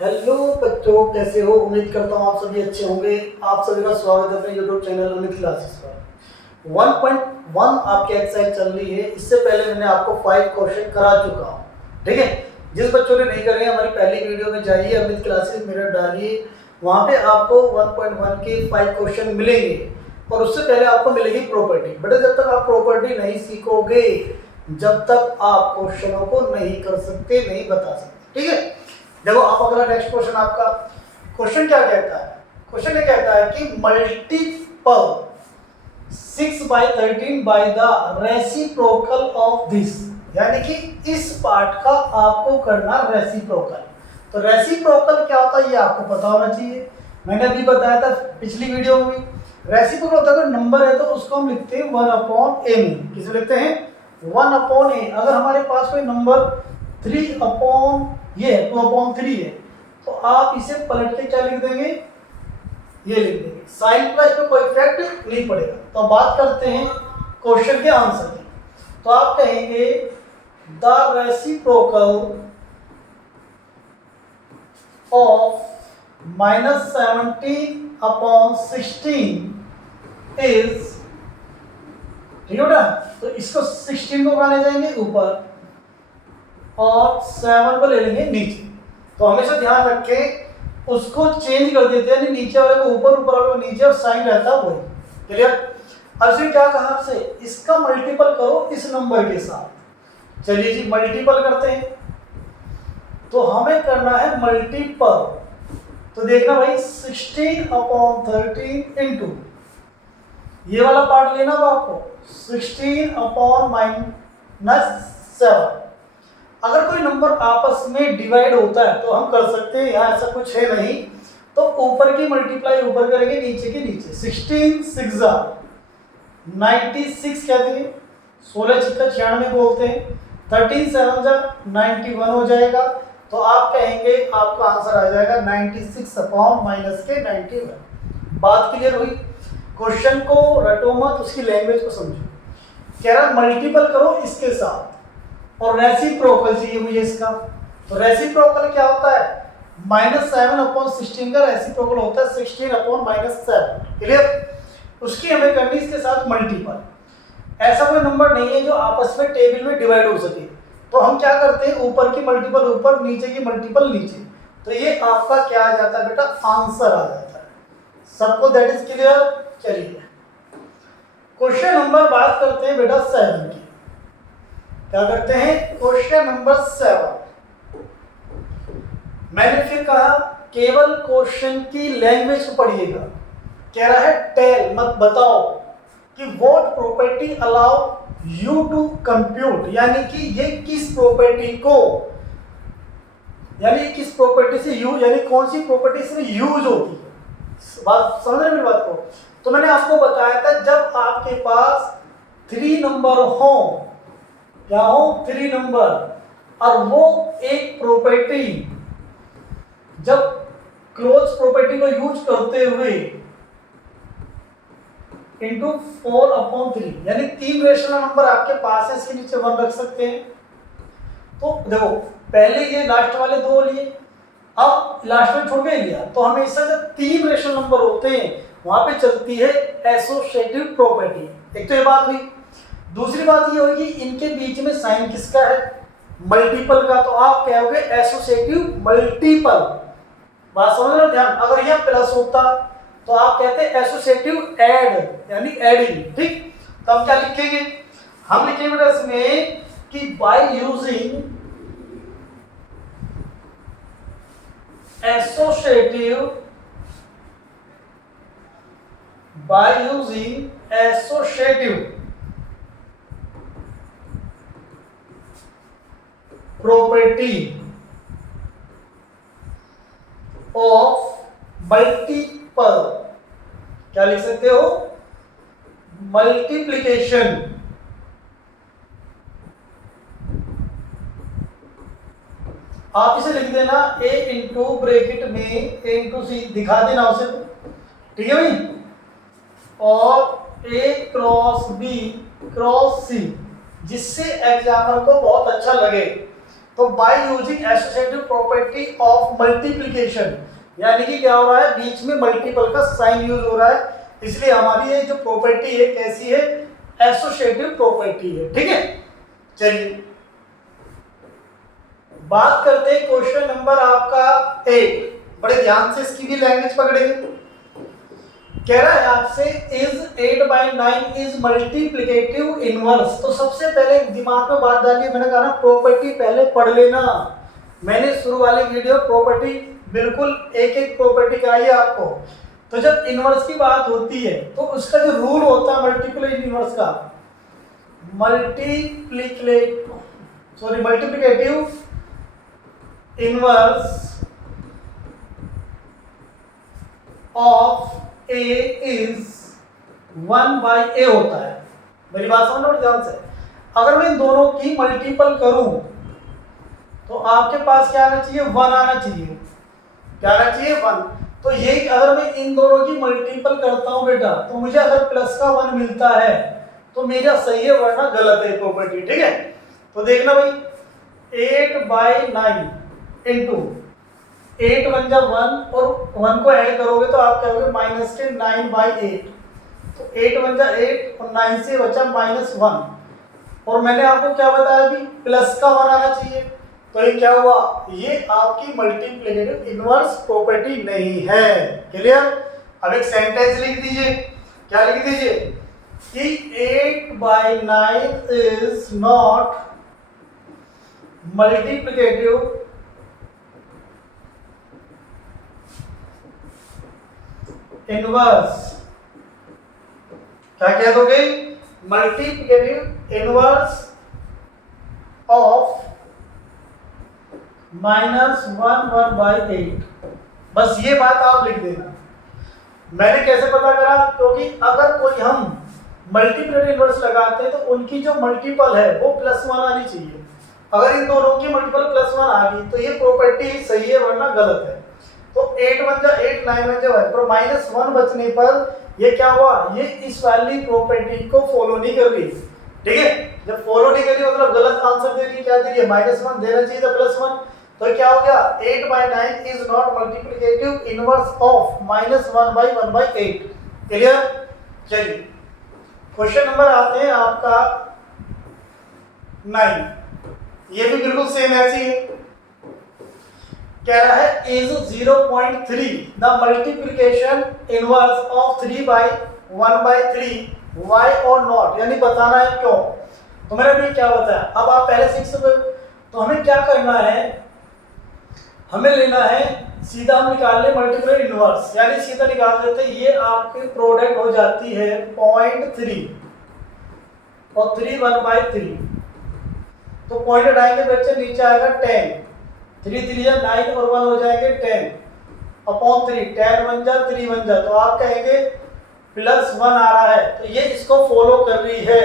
Hello बच्चों, कैसे हो? उम्मीद करता हूँ आप सभी अच्छे होंगे। आप सभी का स्वागत है अपने यूट्यूब चैनल अमित क्लासेस पर। 1.1 आपकी एक्सरसाइज चल रही है। इससे पहले मैंने आपको 5 क्वेश्चन करा चुका हूँ, ठीक है। जिस बच्चों ने नहीं करे हैं, हमारी पहली वीडियो में जाइए, अमित क्लासेस मेरा डालिए, वहाँ पे आपको 1.1 के 5 क्वेश्चन मिलेंगे। और उससे पहले आपको मिलेगी प्रॉपर्टी। बेटा, जब तक आप प्रॉपर्टी नहीं सीखोगे, जब तक आप क्वेश्चनों को नहीं कर सकते, नहीं बता सकते, ठीक है। देखो, आप अगला नेक्स्ट क्वेश्चन, आपका क्वेश्चन क्या कहता है? क्वेश्चन ये कहता है कि multiple 6/13 by the reciprocal of this, यानी कि इस पार्ट का आपको करना रेसिप्रोकल। तो रेसिप्रोकल क्या होता है ये आपको पता होना चाहिए। मैंने अभी बताया था पिछली वीडियो में। रेसिप्रोकल होता है अगर नंबर है तो उसको हम लिखते हैं 1/a में। किसे लिखते हैं? 1/a। अगर हमारे पास कोई नंबर 3/, ये 2/3 है, तो आप इसे पलट के क्या लिख देंगे? ये लिख देंगे। साइन प्लस पे कोई इफेक्ट नहीं पड़ेगा। तो बात करते हैं क्वेश्चन के आंसर की। तो आप कहेंगे द रेसिप्रोकल ऑफ -17/16 इज, ठीक है बेटा। तो इसको 16 को कहाँ ले जाएंगे? ऊपर, और 7 को ले लेंगे नीचे। तो हमेशा ध्यान रखें, उसको चेंज कर देते हैं, नीचे वाले को ऊपर, ऊपर वाले को नीचे, और साइन रहता है वही। क्लियर? अब से क्या कहा आपसे? इसका मल्टीपल करो इस नंबर के साथ। चलिए जी, मल्टीपल करते हैं। तो हमें करना है मल्टीपल। तो देखना भाई, 16/13 इंटू ये वाला पार्ट लेना हो आपको, 16/-7। अगर कोई नंबर आपस में डिवाइड होता है तो हम कर सकते हैं, यहाँ ऐसा कुछ है नहीं। तो ऊपर की मल्टीप्लाई ऊपर करेंगे, नीचे की नीचे। 16 6 96 कहते हैं, 16 6 96 बोलते हैं। 13 7 91 हो जाएगा। तो आप कहेंगे आपका आंसर आ जाएगा 96/-91। बात क्लियर हुई? क्वेश्चन को रटो मत, उसकी लैंग्वेज को समझो। कह रहा मल्टीपल करो इसके साथ, और रेसिप्रोकल चाहिए मुझे इसका। तो रेसिप्रोकल क्या होता है? -7/16 का रेसिप्रोकल होता है 16/-7। क्लियर? उसकी हमें करनी इसके साथ मल्टीपल। ऐसा कोई नंबर नहीं है जो आपस में टेबल में डिवाइड हो सके। तो हम क्या करते हैं, ऊपर की मल्टीपल ऊपर, नीचे की मल्टीपल नीचे। तो ये आपका क्या आ जाता है बेटा? आंसर आ जाता है। सबको दैट इज क्लियर? चलिए क्वेश्चन नंबर बात करते हैं बेटा 7 की। क्या करते हैं? Question number 7। मैंने फिर कहा केवल क्वेश्चन की लैंग्वेज को पढ़िएगा। कह रहा है टेल, मत बताओ कि what property allow you to compute, यानी कि ये किस प्रॉपर्टी को, यानी किस प्रॉपर्टी से यूज, यानी कौन सी प्रॉपर्टी से यूज होती है। बात समझ रहे मेरी बात को? तो मैंने आपको बताया था, जब आपके पास 3 नंबर हो, क्या हो? 3 नंबर, और वो एक प्रॉपर्टी जब क्लोज प्रॉपर्टी को यूज करते हुए इंटू 4/3, यानी 3 रेशनल नंबर आपके पास है, इसके नीचे 1 रख सकते हैं। तो देखो, पहले ये लास्ट वाले 2 लिए, अब लास्ट में छोड़ के लिया। तो हमेशा जब 3 रेशनल नंबर होते हैं वहां पे चलती है एसोसिएटिव प्रॉपर्टी। एक तो ये बात हुई। दूसरी बात ये होगी, इनके बीच में साइन किसका है? मल्टीपल का। तो आप कहोगे एसोसिएटिव मल्टीपल। बात समझ रहे हो? ध्यान। अगर यह प्लस होता तो आप कहते हैं एसोसिएटिव ऐड, यानी एडिंग। ठीक? तो हम क्या लिखेंगे? हम लिखेंगे बेटा इसमें कि by using associative, by using associative property of multiple, क्या लिख सकते हो? मल्टीप्लिकेशन आप इसे लिख देना a इंटू ब्रैकेट में a इंटू सी, दिखा देना उसे। ठीक है भाई? और a cross b cross c, जिससे एग्जामिनर को बहुत अच्छा लगे। तो by using associative property of multiplication, यानी कि क्या हो रहा है, बीच में मल्टीपल का साइन यूज हो रहा है, इसलिए हमारी ये जो प्रॉपर्टी है कैसी है, एसोसिएटिव प्रॉपर्टी है। ठीक है, चलिए बात करते हैं क्वेश्चन नंबर आपका 8। बड़े ध्यान से इसकी भी लैंग्वेज पकड़ेंगे। कह रहा है आपसे इज 8/9 इज मल्टीप्लिकेटिव इनवर्स। तो सबसे पहले दिमाग में बात डालिए, मैंने कहा ना प्रॉपर्टी पहले पढ़ लेना। मैंने शुरू वाली वीडियो प्रॉपर्टी बिल्कुल एक एक प्रॉपर्टी कराई है आपको। तो जब इनवर्स की बात होती है तो उसका जो रूल होता है मल्टीप्लिकेटिव इनवर्स का, multiplicative inverse of A is 1/a होता है। मेरी बात समझ लो ध्यान से। अगर मैं इन दोनों की मल्टीपल करूं तो आपके पास क्या आना चाहिए, 1 आना चाहिए। क्या आना चाहिए, 1। तो ये अगर मैं इन दोनों की मल्टीपल करता हूं बेटा, तो मुझे अगर प्लस का 1 मिलता है तो मेरा सही है वरना गलत है प्रॉपर्टी। ठीक है, तो देखना भाई 8/9 इंटू 8 1 जा 1 और 1 को ऐड करोगे तो आप क्या होगे माइनस के 9/8। तो 8 1 जा 8 और 9 से बचा -1। और मैंने आपको क्या बताया अभी, प्लस का 1 आना चाहिए। तो ये क्या हुआ, ये आपकी मल्टीप्लिकेटिव इनवर्स प्रॉपर्टी नहीं है। क्लियर। अब एक सेंटेंस लिख दीजिए। क्या लिख दीजिए कि 8/9 इज नॉट मल्टीप्लिकेटिव इनवर्स। क्या कह दोगे, मल्टीप्लिकेटिव इनवर्स ऑफ -1/8। बस ये बात आप लिख देना। मैंने कैसे पता करा, क्योंकि अगर कोई हम मल्टीप्लिकेटिव इनवर्स लगाते हैं तो उनकी जो मल्टीपल है वो +1 आनी चाहिए। अगर इन दोनों की मल्टीपल +1 आ गई तो ये प्रॉपर्टी सही है वरना गलत है। तो 8 1 जा 8 9 1 जा 1 पर -1 बचने पर ये क्या हुआ, ये इस वाली प्रॉपर्टी को फॉलो नहीं कर रही। ठीक है, जब फॉलो नहीं कर रही मतलब गलत आंसर दे रही। क्या दे रही है, -1 देना चाहिए था +1। तो क्या हो गया, 8/9 is not multiplicative inverse of -1/1/8। Clear. चलिए क्वेश्चन नंबर आते हैं आपका 9। ये भी बिल्कुल सेम ऐसी है। कह रहा है is 0.3 the multiplication inverse of 3/1/3 why और नॉट, यानी बताना है क्यों। तो मैंने अभी क्या बताया, अब आप पहले सीख सकते हो। तो हमें क्या करना है, हमें लेना है सीधा, हम निकाल ले मल्टीप्लिकेटिव इनवर्स, यानी सीधा निकाल देते हैं। ये आपकी प्रोडक्ट हो जाती है 0.3 और 3 1/3। तो पॉइंट हटाएंगे बच्चे, नीचे आएगा 10। 3 3 जा 9 और 1 हो जाएंगे 10 अपॉन 3। 10 1 जा 3 1 जा, तो आप कहेंगे +1 आ रहा है, तो ये इसको फॉलो कर रही है।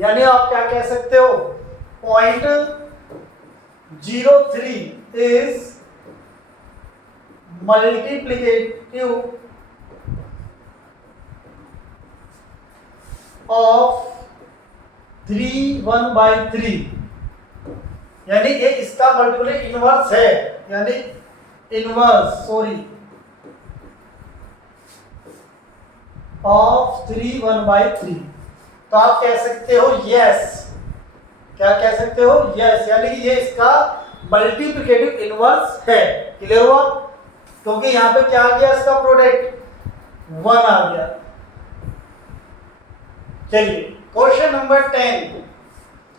यानी आप क्या कह सकते हो, 0.03 इज मल्टीप्लिकेटिव ऑफ 3 1/3, यानी ये इसका मल्टीप्लिकेटिव इनवर्स है, यानी इनवर्स ऑफ 3 1/3। तो आप कह सकते हो यस। क्या कह सकते हो, यस, यानी कि ये इसका मल्टीप्लिकेटिव इनवर्स है। क्लियर हुआ, क्योंकि यहाँ पे क्या आ गया, इसका प्रोडक्ट 1 आ गया। चलिए क्वेश्चन नंबर 10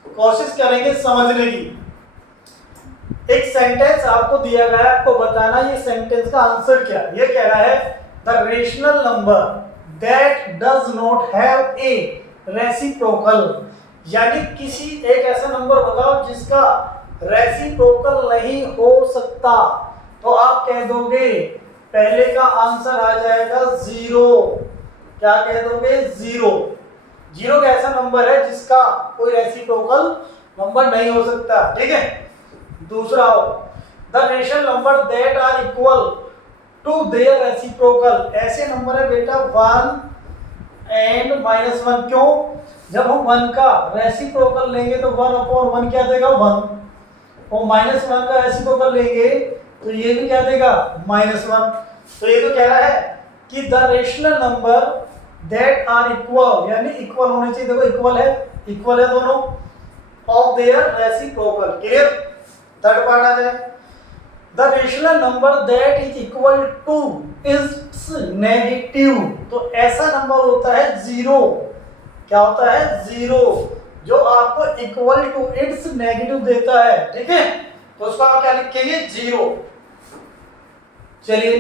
कोशिश करेंगे समझने की। एक सेंटेंस आपको दिया गया है, आपको बताना ये सेंटेंस का आंसर क्या है। ये कह रहा है the rational number that does not have a reciprocal, यानी किसी एक ऐसा नंबर बताओ जिसका रेसिप्रोकल नहीं हो सकता। तो आप कह दोगे पहले का आंसर आ जाएगा 0। क्या कह दोगे, 0। 0 का ऐसा नंबर है जिसका कोई रेसिप्रोकल नंबर नहीं हो सकता। ठीक है, दूसरा हो the rational number that are equal to their reciprocal, ऐसे नंबर है बेटा 1 एंड -1। क्यों, जब हम 1 का रेसिप्रोकल लेंगे तो 1/1 क्या देगा, 1। और -1 का रेसिप्रोकल लेंगे तो ये भी क्या देगा -1। तो ये तो कह रहा है कि the rational number that are equal, यानी इक्वल होने चाहिए, देखो इक्वल है दोनों, of their reciprocal. Clear? Third part आ जाए, the rational number that is equal to is negative. तो ऐसा नंबर होता है जीरो, क्या होता है जीरो, जो आपको इक्वल टू इट्स नेगेटिव देता है। ठीक है, तो उसको आप क्या लिखेंगे जीरो। चलिए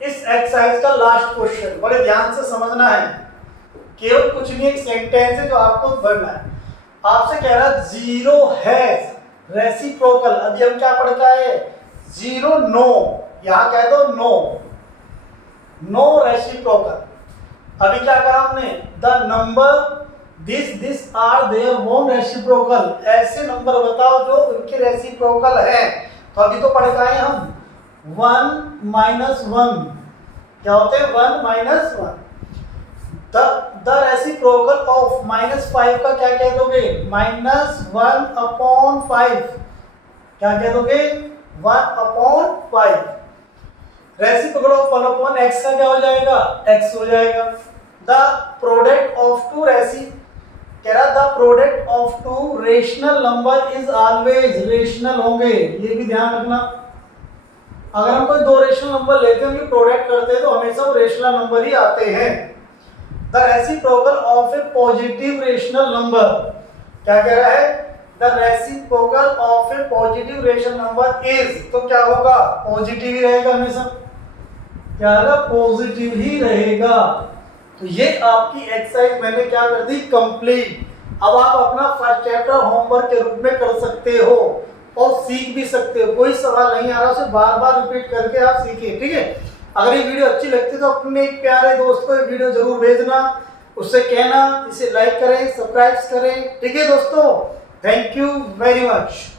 इस एक्सरसाइज का लास्ट क्वेश्चन बड़े ध्यान से समझना है, केवल कुछ नहीं, एक सेंटेंस है जो आपको भरना है। आपसे कह रहा जीरो हैज रेसिप्रोकल, अभी हम क्या पढ़ के आए, जीरो नो, यहां कह दो नो रेसिप्रोकल। अभी क्या कहा हमने, the number this are their own reciprocal, ऐसे नंबर बताओ जो उनके रेसिप्रोकल है। तो अभी तो पढ़ के आए हम 1 -1, क्या होते हैं 1 -1। द रेसिप्रोकल ऑफ -5 का क्या कह दोगे, -1/5, क्या कह दोगे 1/5। रेसिप्रोकल ऑफ 1/x का क्या हो जाएगा, x हो जाएगा। द प्रोडक्ट ऑफ टू कह रहा the product of two rational number is always, rational होंगे, ये भी ध्यान रखना। अगर हम कोई दो रेशनल नंबर लेते हैं उनकी प्रोडक्ट करते हैं तो हमेशा वो रेशनल नंबर ही आते हैं। The reciprocal of A positive rational number, क्या कह रहा है, the reciprocal of A positive rational number is, तो क्या होगा पॉजिटिव ही रहेगा हमेशा, क्या होगा पॉजिटिव ही रहेगा। तो ये आपकी एक्सरसाइज मैंने क्या कर दी कंप्लीट। अब आप अपना फर्स्ट चैप्टर होमवर्क के रूप में कर सकते हो और सीख भी सकते हो, कोई सवाल नहीं आ रहा, उसे बार बार रिपीट करके आप सीखिए। ठीक है, अगर ये वीडियो अच्छी लगती है तो अपने एक प्यारे दोस्त को ये वीडियो जरूर भेजना, उससे कहना इसे लाइक करें, सब्सक्राइब करें। ठीक है दोस्तों, थैंक यू वेरी मच।